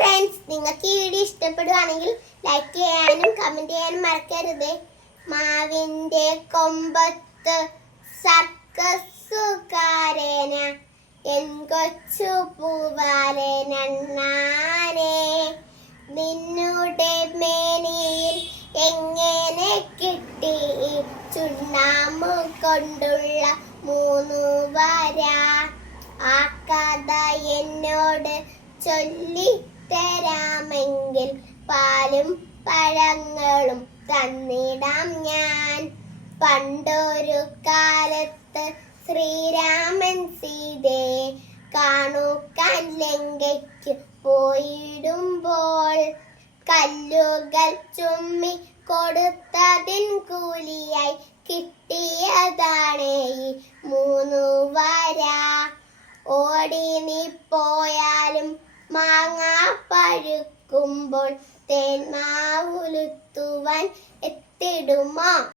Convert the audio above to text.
Friends, നിങ്ങൾക്ക് ഈ video ഇഷ്ടപ്പെടുകയാണെങ്കിൽ ലൈക്ക് ചെയ്യാനും കമന്റ് ചെയ്യാനും മറക്കരുത്. മാവിന്റെ കൊമ്പത്ത് സർക്കസുകാരന എൻ കൊച്ചു പൂവാലനണ്ണാനെ, നിന്നുടെ മേനിയിൽ എങ്ങനെ കിട്ടി ചുണ്ണാമ്പ് കൊണ്ടുള്ള 3 വര? ആ കഥ എന്നോട് ചൊല്ലിത്തരാമെങ്കിൽ പാലും പഴങ്ങളും തന്നിടാം ഞാൻ. പണ്ടൊരു കാലത്ത് ശ്രീരാമൻ സീതയെ കാണുവാൻ ലങ്കയ്ക്ക് പോയിടുമ്പോൾ കല്ലുകൾ ചുമ്മി കൊടുത്തതിൻ കൂലിയായി കിട്ടിയതാണ് ഈ 3 വര. ഓടി നീ പോയാലും മാങ്ങ പഴുക്കുമ്പോൾ തേന്മാവുലുത്തുവാൻ എത്തിടുമോ?